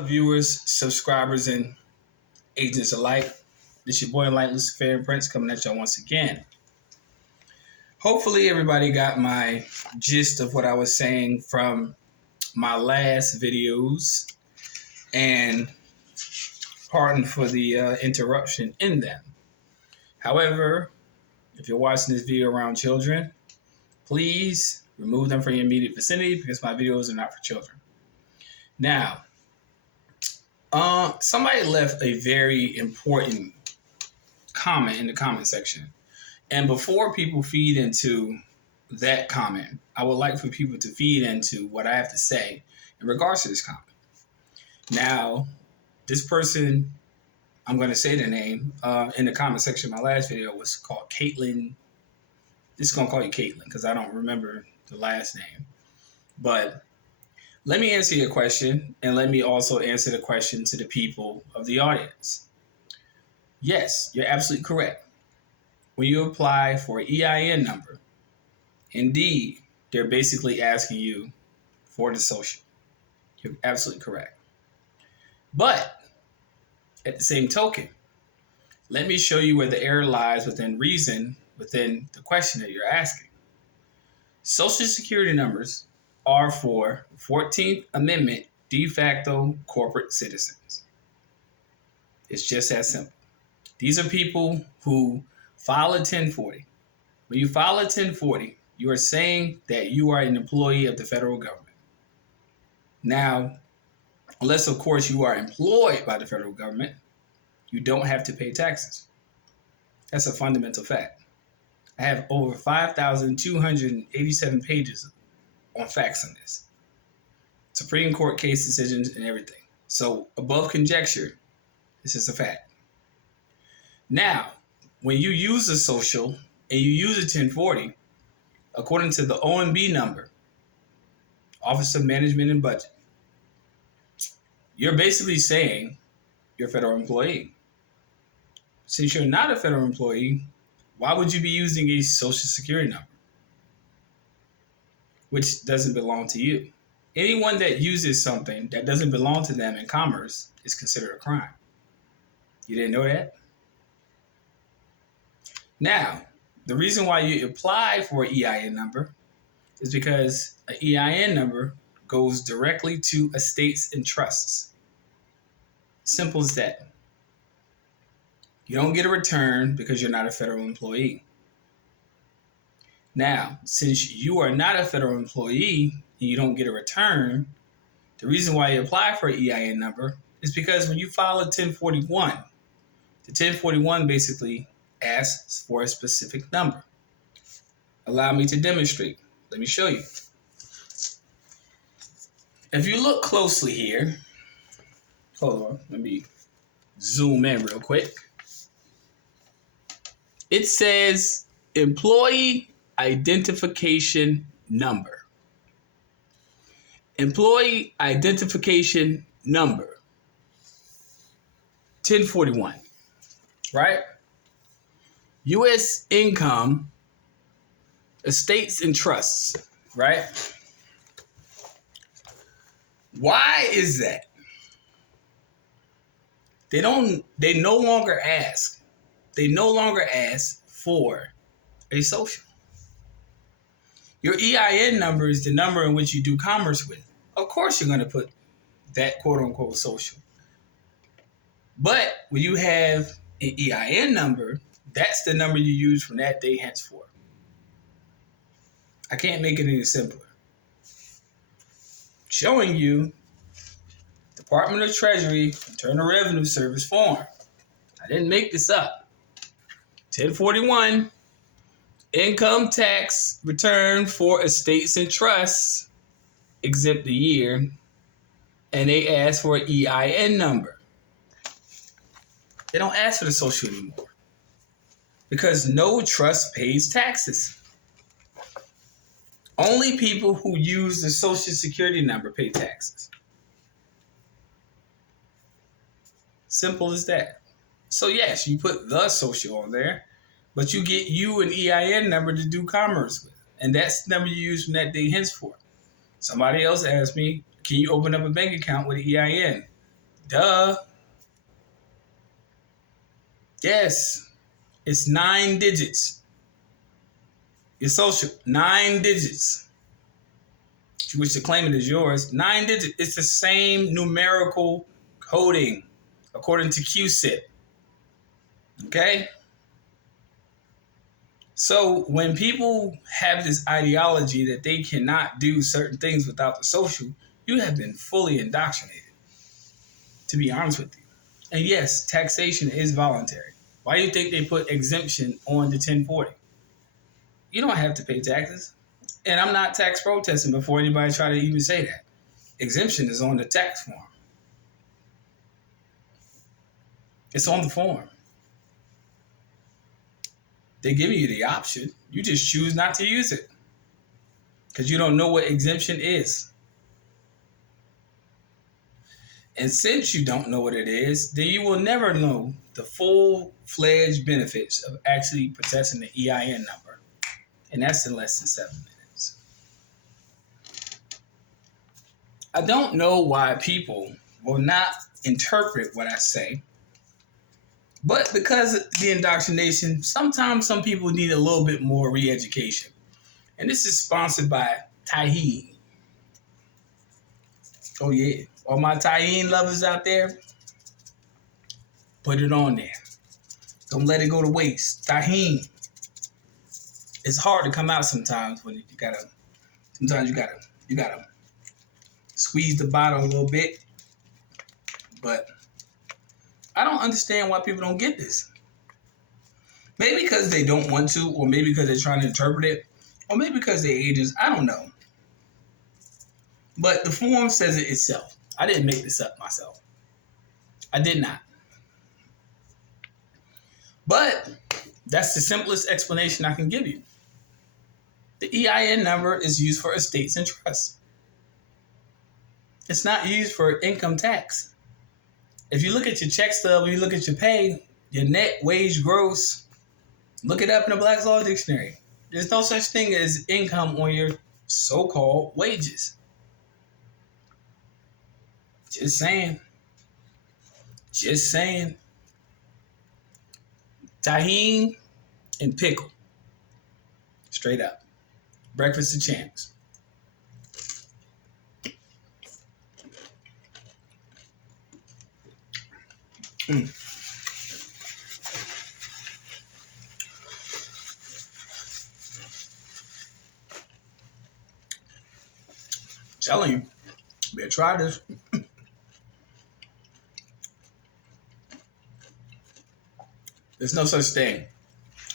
Viewers, subscribers, and agents alike. This your boy Enlightened Luciferian Prince coming at y'all once again. Hopefully everybody got my gist of what I was saying from my last videos, and pardon for the interruption in them. However, if you're watching this video around children, please remove them from your immediate vicinity because my videos are not for children. Now, somebody left a very important comment in the comment section. And before people feed into that comment, I would like for people to feed into what I have to say in regards to this comment. Now, this person, I'm going to say the name, in the comment section of my last video was called Caitlin. Just going to call you Caitlin because I don't remember the last name. But let me answer your question, and let me also answer the question to the people of the audience. Yes, you're absolutely correct. When you apply for an EIN number, indeed, they're basically asking you for the social. You're absolutely correct. But at the same token, let me show you where the error lies within reason, within the question that you're asking. Social Security numbers are for 14th Amendment de facto corporate citizens. It's just that simple. These are people who file a 1040. When you file a 1040, you are saying that you are an employee of the federal government. Now, unless, of course, you are employed by the federal government, you don't have to pay taxes. That's a fundamental fact. I have over 5,287 pages on facts on this. Supreme Court case decisions and everything. So above conjecture, this is a fact. Now, when you use a social and you use a 1040, according to the OMB number, Office of Management and Budget, you're basically saying you're a federal employee. Since you're not a federal employee, why would you be using a Social Security number, which doesn't belong to you? Anyone that uses something that doesn't belong to them in commerce is considered a crime. You didn't know that? Now, the reason why you apply for an EIN number is because an EIN number goes directly to estates and trusts. Simple as that. You don't get a return because you're not a federal employee. Now, since you are not a federal employee and you don't get a return, the reason why you apply for an EIN number is because when you file a 1041, the 1041 basically asks for a specific number. Allow me to demonstrate. Let me show you. If you look closely here, hold on, let me zoom in real quick. It says employee identification number. Employee identification number. 1041, right? U.S. income, estates and trusts, right? Why is that? They no longer ask for a social. Your EIN number is the number in which you do commerce with. Of course you're going to put that quote unquote social. But when you have an EIN number, that's the number you use from that day henceforth. I can't make it any simpler. Showing you Department of Treasury, Internal Revenue Service form. I didn't make this up. 1041, income tax return for estates and trusts, exempt the year, and they ask for an EIN number. They don't ask for the social anymore because no trust pays taxes. Only people who use the Social Security number pay taxes. Simple as that. So yes, you put the social on there, but you get you an EIN number to do commerce with. And that's the number you use from that day henceforth. Somebody else asked me, can you open up a bank account with an EIN? Duh. Yes. It's 9 digits. Your social, 9 digits. If you wish to claim it as yours, 9 digits. It's the same numerical coding according to QSIP. Okay? So when people have this ideology that they cannot do certain things without the social, you have been fully indoctrinated, to be honest with you. And yes, taxation is voluntary. Why do you think they put exemption on the 1040? You don't have to pay taxes. And I'm not tax protesting before anybody try to even say that. Exemption is on the tax form. It's on the form. They give you the option. You just choose not to use it because you don't know what exemption is. And since you don't know what it is, then you will never know the full-fledged benefits of actually possessing the EIN number. And that's in less than 7 minutes. I don't know why people will not interpret what I say. But because of the indoctrination, sometimes some people need a little bit more re-education. And this is sponsored by Tahin. Oh yeah. All my Tahin lovers out there, put it on there. Don't let it go to waste. Tahin. It's hard to come out sometimes when you gotta squeeze the bottle a little bit. But I don't understand why people don't get this. Maybe because they don't want to, or maybe because they're trying to interpret it, or maybe because they're ages. I don't know. But the form says it itself. I didn't make this up myself. I did not. But that's the simplest explanation I can give you. The EIN number is used for estates and trusts. It's not used for income tax. If you look at your check stub, you look at your pay, your net wage gross, look it up in the Black's Law Dictionary. There's no such thing as income on your so-called wages. Just saying. Just saying. Tahin and pickle. Straight up. Breakfast of champs. Telling you, better try this. There's no such thing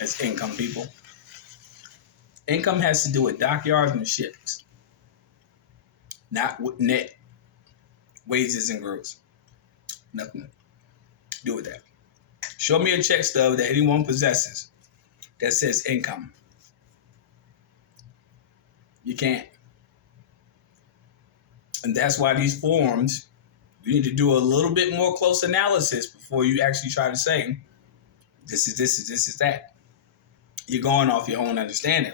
as income, people. Income has to do with dockyards and ships, not with net wages and gross. Nothing to do with that. Show me a check stub that anyone possesses that says income. You can't. And that's why these forms, you need to do a little bit more close analysis before you actually try to say, this is that. You're going off your own understanding.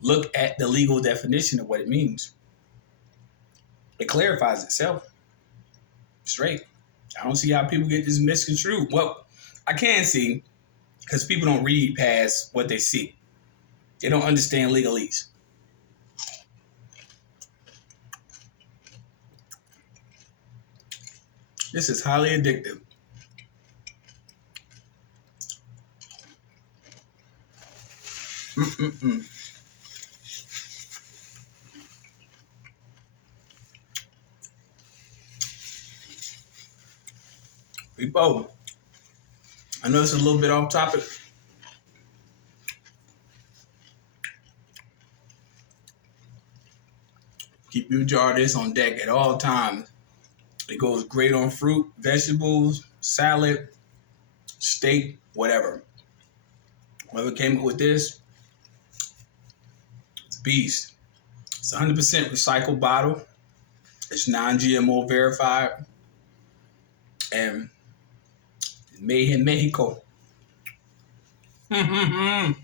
Look at the legal definition of what it means. It clarifies itself. Straight. I don't see how people get this misconstrued. Well, I can see because people don't read past what they see. They don't understand legalese. This is highly addictive. People, I know it's a little bit off topic. Keep your jar of this on deck at all times. It goes great on fruit, vegetables, salad, steak, whatever. Whoever came up with this, it's a beast. It's 100% recycled bottle. It's non-GMO verified. And made in Mexico. Anywho,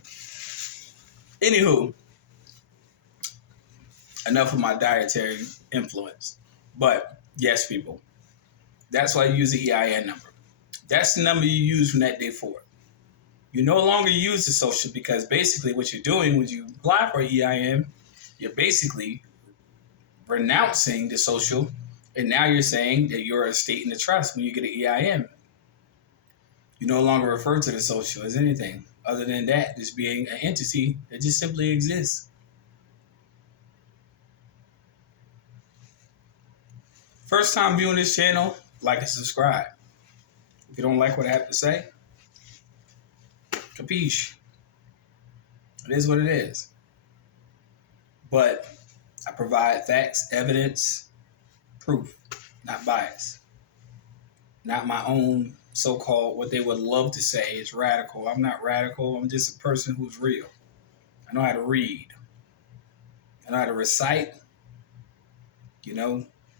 enough of my dietary influence. But yes, people, That's why you use the EIN number. That's the number you use from that day forward. You no longer use the social because basically what you're doing when you apply for EIN, you're basically renouncing the social, and now you're saying that you're a state in the trust when you get an EIN. You no longer refer to the social as anything other than that, just being an entity that just simply exists. First time viewing this channel, like and subscribe. If you don't like what I have to say, capiche. It is what it is. But I provide facts, evidence, proof, not bias. Not my own so-called, what they would love to say is radical. I'm not radical. I'm just a person who's real. I know how to read. I know how to recite,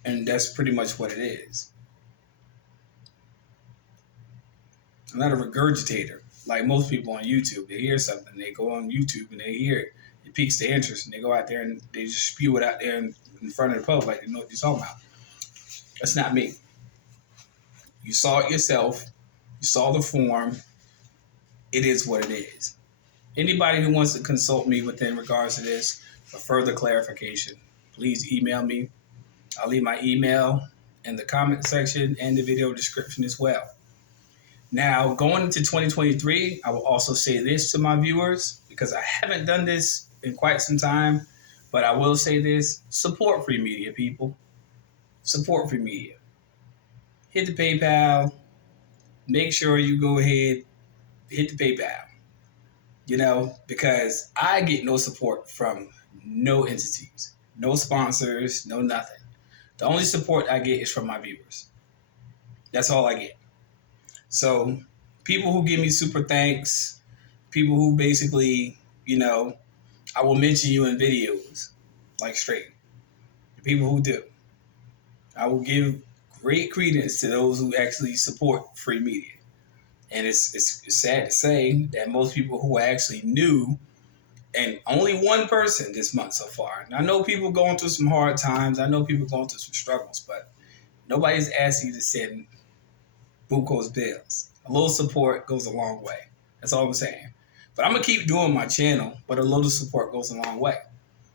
and that's pretty much what it is. I'm not a regurgitator. Like most people on YouTube, they hear something, they go on YouTube and they hear it. It piques their interest and they go out there and they just spew it out there in front of the public like they know what you're talking about. That's not me. You saw it yourself. You saw the form. It is what it is. Anybody who wants to consult me within regards to this for further clarification, please email me. I'll leave my email in the comment section and the video description as well. Now, going into 2023, I will also say this to my viewers, because I haven't done this in quite some time, but I will say this: support free media, people. Support free media. Hit the PayPal. Make sure you go ahead, hit the PayPal. Because I get no support from no entities, no sponsors, no nothing. The only support I get is from my viewers. That's all I get. So people who give me super thanks, people who basically, I will mention you in videos, like straight. The people who do. I will give great credence to those who actually support free media. And it's sad to say that most people who actually knew, and only one person this month so far. And I know people going through some hard times. I know people going through some struggles, but nobody's asking you to send Buco's bills. A little support goes a long way. That's all I'm saying. But I'm going to keep doing my channel, but a little support goes a long way.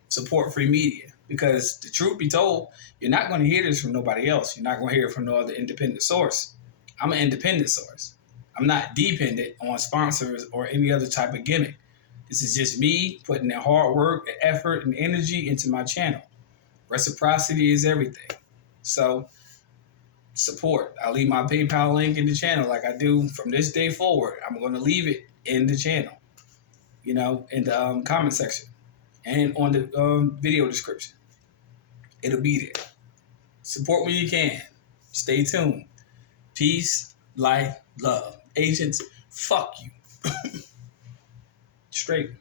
Support free media. Because the truth be told, you're not going to hear this from nobody else. You're not going to hear it from no other independent source. I'm an independent source. I'm not dependent on sponsors or any other type of gimmick. This is just me putting in hard work, effort, and energy into my channel. Reciprocity is everything. So, support. I'll leave my PayPal link in the channel like I do from this day forward. I'm going to leave it in the channel, in the comment section and on the video description. It'll be there. Support when you can. Stay tuned. Peace, life, love. Agents, fuck you. Straight.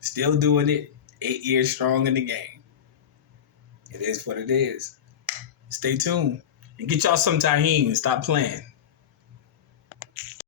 Still doing it. 8 years strong in the game. It is what it is. Stay tuned. And get y'all some tahini. Stop playing.